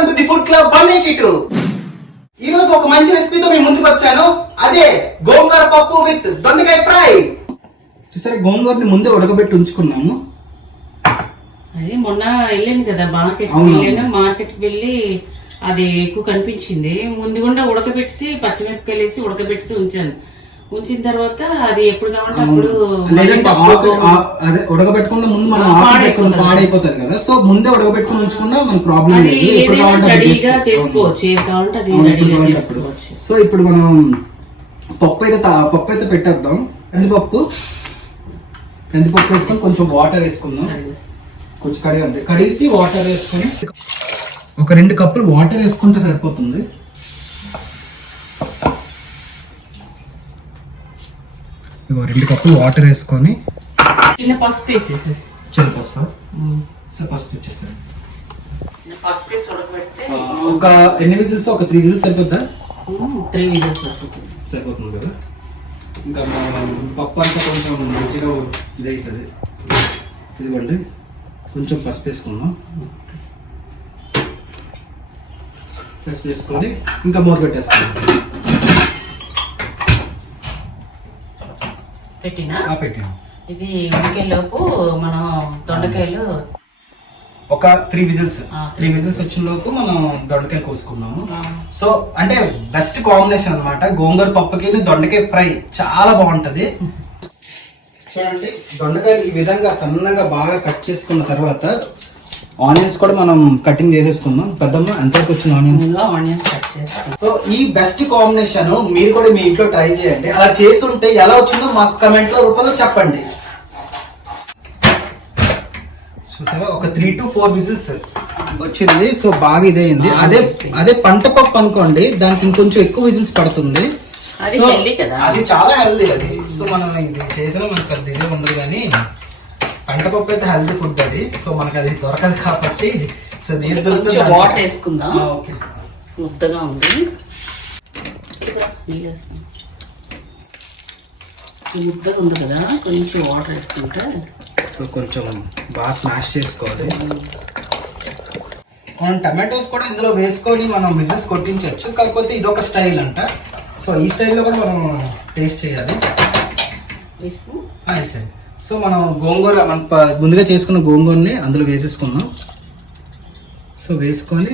Welcome to the food club 182. ఈ రోజు ఒక మంచి రెసిపీతో మీ ముందుకు వచ్చాను. అదే గోంగూర పప్పు విత్ దొండకాయ ఫ్రై. చూసారా, గోంగూరని ముందే ఉడకబెట్టి ఉంచుకున్నాము. అది మొన్న వెళ్ళాను కదా మార్కెట్ వెళ్ళి అది ఎక్కువ కనిపించింది. ముందు గుండా ఉడకబెట్టి పచ్చిమిరపకాయలు వేసి ఉడకబెట్టి ఉంచాను. ఉంచిన తర్వాత అది ఎప్పుడు కావాలంటే అప్పుడు అదే ఉడకబెట్టుకున్న ముందు మనం పాడైపోతుంది కదా, సో ముందే ఉడకబెట్టుకుని ఉంచుకున్నా మన ప్రాబ్లం రెడీగా చేసుకోవచ్చు. ఏది కావాలంటే అది రెడీగా చేసుకోవచ్చు. సో ఇప్పుడు మనం పప్పు అయితే పెట్టేద్దాం. కందిపప్పు వేసుకొని కొంచెం వాటర్ వేసుకుందాం. కొంచెం కడిగేసి వాటర్ వేసుకొని ఒక 2 కప్పులు వాటర్ వేసుకుంటే సరిపోతుంది. ఇగో 2 కప్పులు వాటర్ వేసుకొని చిన్న పసుపు వేసేసి పసుపు ఇచ్చేస్తాను. పసుపు వేసి ఉడకబెడితే ఒక ఎన్ని విజిల్స్? ఒక 3 విజిల్స్ సరిపోద్దా? 3 విజిల్స్ సరిపోతుంది కదా. ఇంకా పప్పు అంతా కొంచెం రుచిగా ఇదవుతుంది. ఇదిగోండి, కొంచెం పసుపు వేసుకుందాం. పసుపు వేసుకొని ఇంకా మూత పెట్టేసుకుందాం. పెట్టినా ఇది ఉడికేలోపు మనం దొండకాయలు ఒక 3 విజిల్స్ వచ్చిన లోపు మనం దొండకాయలు కోసుకున్నాము. సో అంటే బెస్ట్ కాంబినేషన్ అన్నమాట. గోంగూర పప్పుకి దొండకాయ ఫ్రై చాలా బాగుంటది. చూడండి, దొండకాయలు ఈ విధంగా సన్నగా బాగా కట్ చేసుకున్న తర్వాత ఆనియన్స్ కూడా మనం కటింగ్ చేసేసుకుందాం. పెద్దమ్మ ఎంతవరకు వచ్చిన ఆనియన్స్ కట్ చేసుకుందాం. సో ఈ బెస్ట్ కాంబినేషన్ మీరు కూడా మీ ఇంట్లో ట్రై చేయండి. అలా చేస్తుంటే ఎలా వచ్చిందో మాకు కమెంట్ లో రూపంలో చెప్పండి. చూసారా, ఒక 3 to 4 విజిల్స్ వచ్చింది. సో బాగా ఇదైంది. అదే పంట పప్పు అనుకోండి, దానికి ఇంకొంచెం ఎక్కువ విజిల్స్ పడుతుంది. అది చాలా హెల్దీ అది. సో మనం ఇది చేసినా మనకు అది ఇదే ఉండదు, కానీ పంట పప్పు అయితే హెల్దీ ఫుడ్ అది. సో మనకు అది దొరకదు కాబట్టి సో వాటర్ వేసుకుందాం. ముద్దగా ఉంది, ముద్దగా ఉంది కదా, కొంచెం వాటర్ వేసుకుంటే సో కొంచెం బాగా స్మాష్ చేసుకోవాలి. మనం టమాటోస్ కూడా ఇందులో వేసుకొని మనం విజిల్స్ కొట్టించవచ్చు. కాకపోతే ఇదొక స్టైల్ అంట. సో ఈ స్టైల్లో కూడా మనం టేస్ట్ చేయాలి. సో మనం గోంగూర ముందుగా చేసుకున్న గోంగూరని అందులో వేసేసుకున్నాం. సో వేసుకొని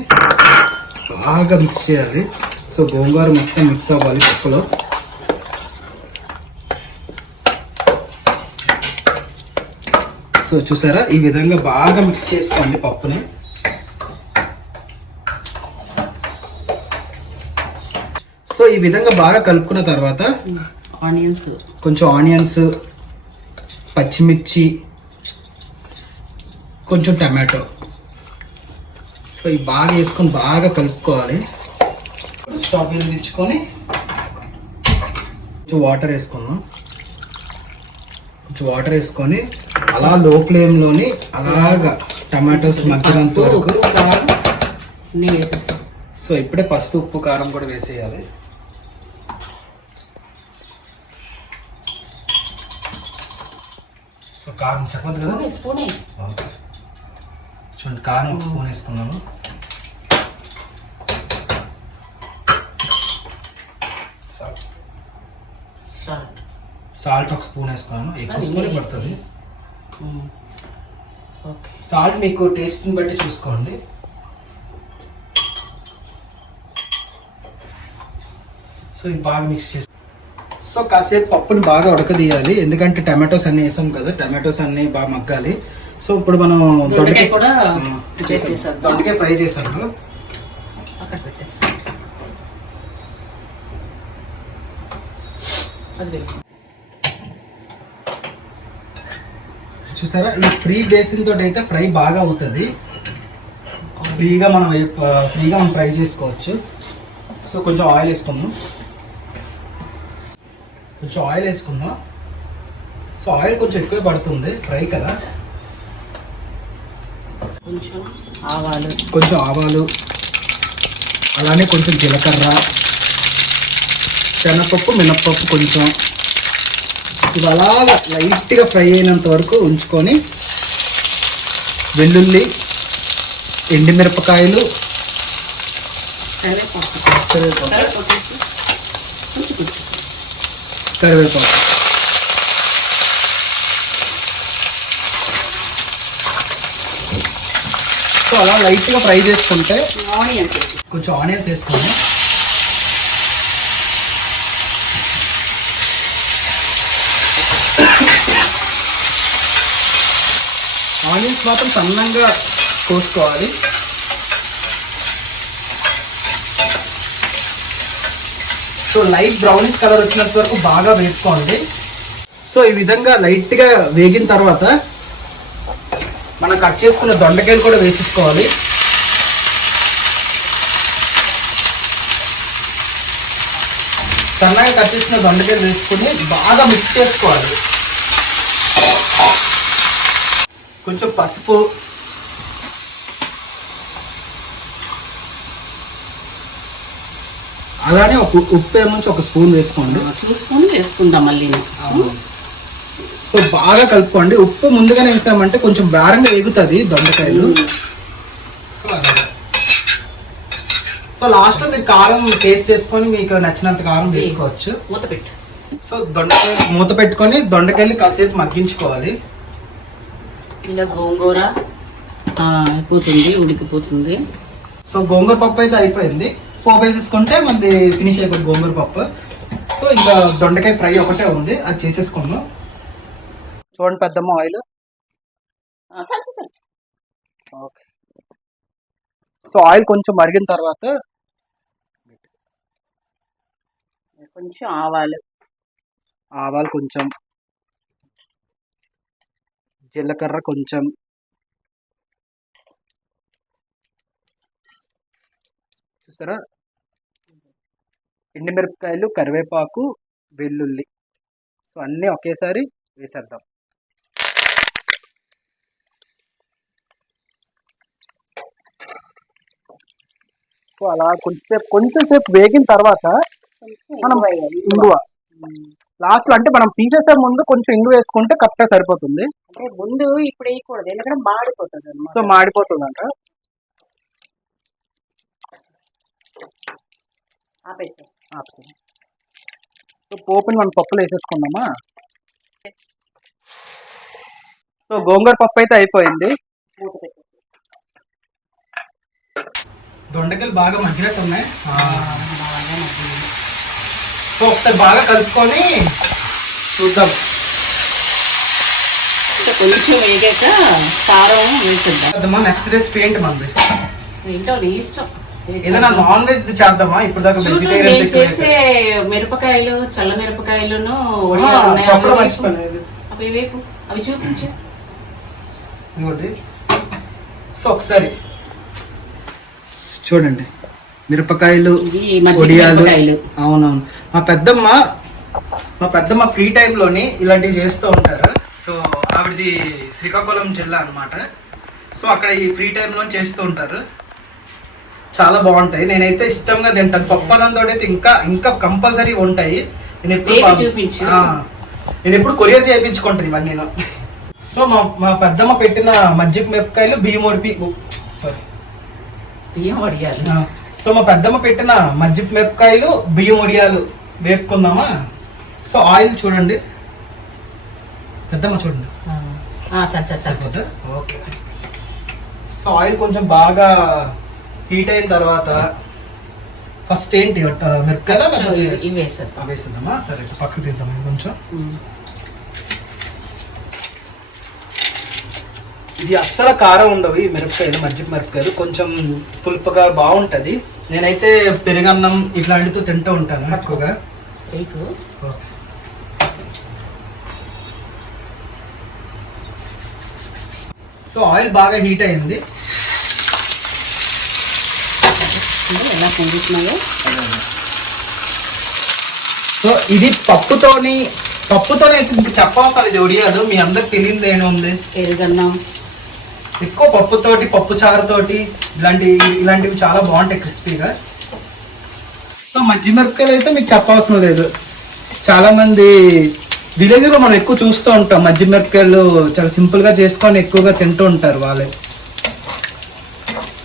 బాగా మిక్స్ చేయాలి. సో గోంగూర మొత్తం మిక్స్ అవ్వాలి పప్పులో. సో చూసారా, ఈ విధంగా బాగా మిక్స్ చేసుకోండి పప్పుని. సో ఈ విధంగా బాగా కలుపుకున్న తర్వాత కొంచెం ఆనియన్స్, పచ్చిమిర్చి, కొంచెం టమాటో, సో ఇవి బాగా వేసుకొని బాగా కలుపుకోవాలి. స్టవ్ వెలిగించుకొని కొంచెం వాటర్ వేసుకున్నాం. కొంచెం వాటర్ వేసుకొని అలా లో ఫ్లేమ్లోని అలాగా టమాటోస్ మగ్గినంత వరకు. సో ఇప్పుడే పసుపు, ఉప్పు, కారం కూడా వేసేయాలి. సో కారం సరిపోతుంది కదా, చూడండి, కారం 1 స్పూన్ వేసుకున్నాము. సాల్ట్ 1 స్పూన్ వేసుకున్నాను. ఎక్కువ స్పూన్ పడుతుంది. సాల్ట్ మీకు టేస్ట్ని బట్టి చూసుకోండి. సో ఇది బాగా మిక్స్ చేసి సో కాసేపు పప్పుని బాగా ఉడకదీయాలి. ఎందుకంటే టమాటోస్ అన్ని వేసాం కదా, టమాటోస్ అన్ని బాగా మగ్గాలి. సో ఇప్పుడు మనం దొండకాయ ఫ్రై చేసాము. చూసారా, ఈ ఫ్రీ బేసిన్ తోటి అయితే ఫ్రై బాగా అవుతుంది. ఫ్రీగా మనం ఫ్రై చేసుకోవచ్చు. సో కొంచెం ఆయిల్ వేసుకుందాం. సో ఆయిల్ కొంచెం ఎక్కువ పడుతుంది, ఫ్రై కదా. కొంచెం ఆవాలు, అలానే కొంచెం జీలకర్ర, శనగపప్పు, మినప్పప్పు కొంచెం. ఇవి అలాగా లైట్గా ఫ్రై అయినంత వరకు ఉంచుకొని వెల్లుల్లి, ఎండుమిరపకాయలు, కరివేపాకు. సో అలా లైట్గా ఫ్రై చేసుకుంటే కొంచెం ఆనియన్స్ వేసుకోండి. ఆనియన్స్ మాత్రం సన్నంగా కోసుకోవాలి. సో లైట్ బ్రౌనిష్ కలర్ వచ్చినంత వరకు బాగా వేసుకోండి. సో ఈ విధంగా లైట్గా వేగిన తర్వాత మనం కట్ చేసుకున్న దొండకాయలు కూడా వేసేసుకోవాలి. సన్నగా కట్ చేసిన దొండకాయలు వేసుకుని బాగా మిక్స్ చేసుకోవాలి. కొంచెం పసుపు, అలానే ఉప్పు ఏమొచ్చి 1 స్పూన్ వేసుకోండి. చూసుకొని వేసుకుందాం మళ్ళీ. సో బాగా కలుపుకోండి. ఉప్పు ముందుగానే వేసామంటే కొంచెం బేరంగా వేగుతుంది దొండకాయలు. సో లాస్ట్ లో మీరు కారం టేస్ట్ చేసుకొని మీకు నచ్చినంత కారం వేసుకోవచ్చు. మూత పెట్టు. సో దొండకాయ మూత పెట్టుకొని దొండకాయలు కాసేపు మగ్గించుకోవాలి. ఇలా గోంగూర అయిపోతుంది, ఉడికిపోతుంది. సో గోంగూర పప్పు అయితే అయిపోయింది. పోపు వేసేసుకుంటే మనది ఫినిష్ అయిపోయింది గోంగూర పప్పు. సో ఇంకా దొండకాయ ఫ్రై ఒకటే ఉంది, అది చేసేసుకున్నాం. చూడండి పెద్దమ్మ ఆయిల్. ఓకే. సో ఆయిల్ కొంచెం మరిగిన తర్వాత కొంచెం ఆవాలు కొంచెం, జీలకర్ర కొంచెం, చూసారా, ఎండుమిరపకాయలు, కరివేపాకు, వెల్లుల్లి. సో అన్నీ ఒకేసారి వేసేద్దాం. సో అలా కొంచెంసేపు వేగిన తర్వాత మనం ఇంగువ లాస్ట్ లో, అంటే మనం తీసేసే ముందు కొంచెం ఇంగువ వేసుకుంటే కరెక్ట్గా సరిపోతుంది. అంటే ముందు ఇప్పుడు వేయకూడదు, ఎందుకంటే మాడిపోతుంది. సో మాడిపోతుందంట. సో పోపుని మనం పప్పులు వేసేసుకుందామా. సో గోంగూర పప్పు అయితే అయిపోయింది. దొండకాయలు బాగా మగ్గినట్టు ఉన్నాయి. సో ఒకసారి బాగా కలుపుకొని చూద్దాం. కొంచెం వేగాక కారం వేసేద్దాం. నెక్స్ట్ రెసిపీ ఏంటి మనది? ఏంటో నీ ఇష్టం. ఏదైనా నాన్ వెజ్ చేద్దామా? ఇప్పుడు దాకా వెజిటేరియన్ చేసే మిరపకాయలు, చల్ల మిరపకాయలను అవి వేపు, అవి చూపించు. సో ఒకసారి చూడండి, మిరపకాయలు, వడియాలు. అవునవును. మా పెద్దమ్మ ఫ్రీ టైంలోని ఇలాంటివి చేస్తూ ఉంటారు. సో ఆవిడది శ్రీకాకుళం జిల్లా అన్నమాట. సో అక్కడ ఈ ఫ్రీ టైంలో చేస్తూ ఉంటారు. చాలా బాగుంటాయి. నేనైతే ఇష్టంగా తింటాను. పప్పదంతో అయితే ఇంకా కంపల్సరీ ఉంటాయి. నేను ఎప్పుడు కొరియర్ చేయించుకుంటాను ఇవన్నీ. సో మా పెద్దమ్మ పెట్టిన మజ్జిగ మిరపకాయలు, బియ్యం వడియాలు. సో మా పెద్దమ్మ పెట్టిన మజ్జిగ మిరపకాయలు, బియ్యం వడియాలు వేపుకుందామా. సో ఆయిల్ చూడండి పెద్దమ్మ, చూడండి సరిపోద్దా? ఓకే. సో ఆయిల్ కొంచెం బాగా హీట్ అయిన తర్వాత ఫస్ట్ ఏంటి మిరపకాయలు వేసేద్దామా. సరే పక్కకు తీద్దాం కొంచెం. ఇది అస్సలు కారం ఉండవు ఈ మిరపకాయలు, మజ్జిగ మిరపకాయలు. కొంచెం పులుపుగా బాగుంటది. నేనైతే పెరుగన్నం ఇట్లాంటితో తింటూ ఉంటాను ఎక్కువగా. సో ఆయిల్ బాగా హీట్ అయింది. ఎలా పొందుతున్నాయో. సో ఇది పప్పుతోనే చెప్పవసరం. ఇది ఒడియాలు మీ అందరికి తెలియదు ఏముంది. పెరుగన్నం ఎక్కువ పప్పుతోటి, పప్పు చారుతోటి ఇలాంటివి చాలా బాగుంటాయి క్రిస్పీగా. సో మజ్జిగ మిరపకాయలు అయితే మీకు చెప్పవసరం లేదు. చాలా మంది విలేజ్ లో మనం ఎక్కువ చూస్తూ ఉంటాం. మజ్జిగ మిరపకాయలు చాలా సింపుల్ గా చేసుకొని ఎక్కువగా తింటూ ఉంటారు వాళ్ళే.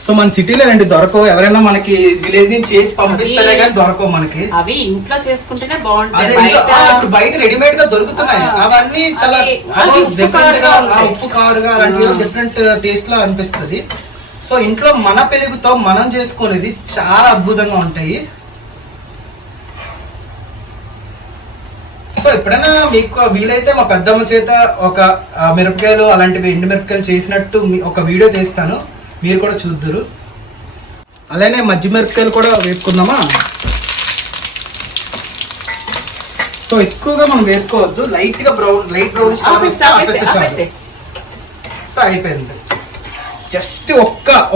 సో సో మన సిటీలో రెండు దొరకవు, ఎవరైనా మనకి విలేజ్ నుంచి చేసి పంపిస్తారే కానీ దొరకవు మనకి. అవి ఇంట్లో చేసుకుంటేనే అదే బాగుంటాయి. ఇప్పుడు బయట రెడీమేడ్ గా దొరుకుతున్నాయి, అవన్నీ చాలా డిఫరెంట్ గా ఉప్పు కారుగా అలాంటివి డిఫరెంట్ టేస్ట్ లో అనిపిస్తుంది. సో ఇంట్లో మన పెరుగుతో మనం చేసుకునేది చాలా అద్భుతంగా ఉంటాయి. సో ఎప్పుడైనా మీకు వీలైతే మా పెద్దమ్మ చేత ఒక మిరపకాయలు అలాంటివి ఎండు మిరపకాయలు చేసినట్టు ఒక వీడియో తీస్తాను, మీరు కూడా చూద్దరు. అలానే మజ్జి మిరపకాయలు కూడా వేసుకుందామా. సో ఎక్కువగా మనం వేసుకోవద్దు, లైట్ గా లైట్ బ్రౌన్. సో అయిపోయింది. జస్ట్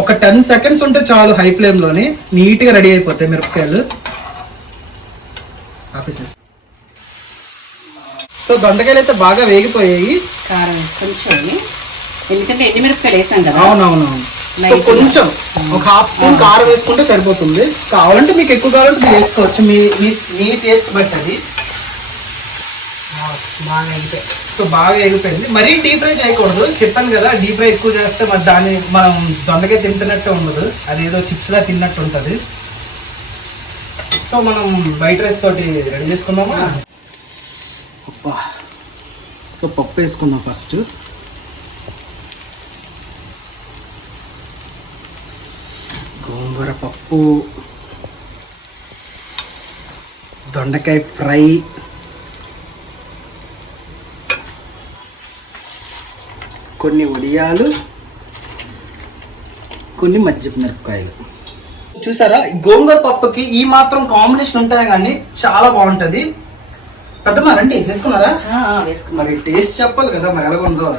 ఒక 10 seconds ఉంటే చాలు, హై ఫ్లేమ్ లోని నీట్ గా రెడీ అయిపోతాయి మిరపకాయలు. ఆపేసి. సో దొండకాయలు అయితే బాగా వేగిపోయాయి. కారం కొంచెం, ఎందుకంటే ఎండు మిరపకాయలు వేసాం కదా. అవునవునవును. సో కొంచెం ఒక 1/2 స్పూన్ కారం వేసుకుంటే సరిపోతుంది. కావాలంటే మీకు ఎక్కువ కావాలంటే మీరు వేసుకోవచ్చు, మీ టేస్ట్ బట్టి అది. బాగా అయితే సో బాగా ఎగిపోయింది. మరీ డీప్ ఫ్రై చేయకూడదు, చెప్పాను కదా. డీప్ ఫ్రై ఎక్కువ చేస్తే మరి దాన్ని మనం దొండకాయ తింటున్నట్టు ఉండదు, అదేదో చిప్స్ లా తిన్నట్టు ఉంటుంది. సో మనం వైట్ రైస్ తోటి రెడీ చేసుకుందామా. సో పప్పు వేసుకుందాం ఫస్ట్. గోంగూర పప్పు, దొండకాయ ఫ్రై, కొన్ని వడియాలు, కొన్ని మజ్జిగ మిరపకాయలు. చూసారా, గోంగూర పప్పుకి ఈ మాత్రం కాంబినేషన్ ఉంటాయి కానీ చాలా బాగుంటది. పెద్దమ్మ రండి, వేసుకున్నారా? మరి టేస్ట్ చెప్పాలి కదా మరి ఎలాగుందో.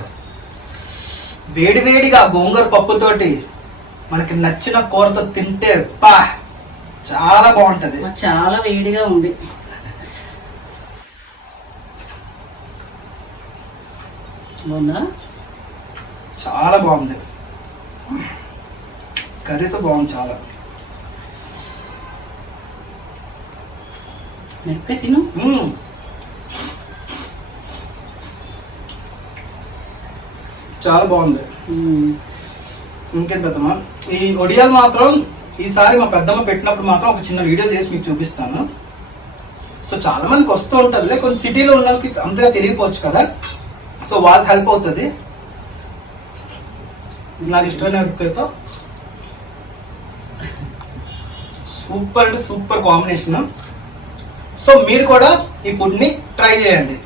వేడి వేడిగా గోంగూర పప్పుతోటి మనకి నచ్చిన కూరతో తింటే చాలా బాగుంటది. చాలా వేడిగా ఉంది. చాలా బాగుంది, కర్రీతో బాగుంది చాలా. తిను. చాలా బాగుంది. ఇంకేం పెద్దమ్మ, ఈ ఒడియాలు మాత్రం ఈసారి మా పెద్దమ్మ పెట్టినప్పుడు మాత్రం ఒక చిన్న వీడియో చేసి మీకు చూపిస్తాను. సో చాలా మందికి వస్తూ ఉంటుంది, కొన్ని సిటీలో ఉన్న వాళ్ళకి అంతగా తెలియకపోవచ్చు కదా, సో వాళ్ళకి హెల్ప్ అవుతుంది. నాకు ఇష్టమైన మిరపకాయతో సూపర్ అంటే సూపర్ కాంబినేషన్. సో మీరు కూడా ఈ ఫుడ్ని ట్రై చేయండి.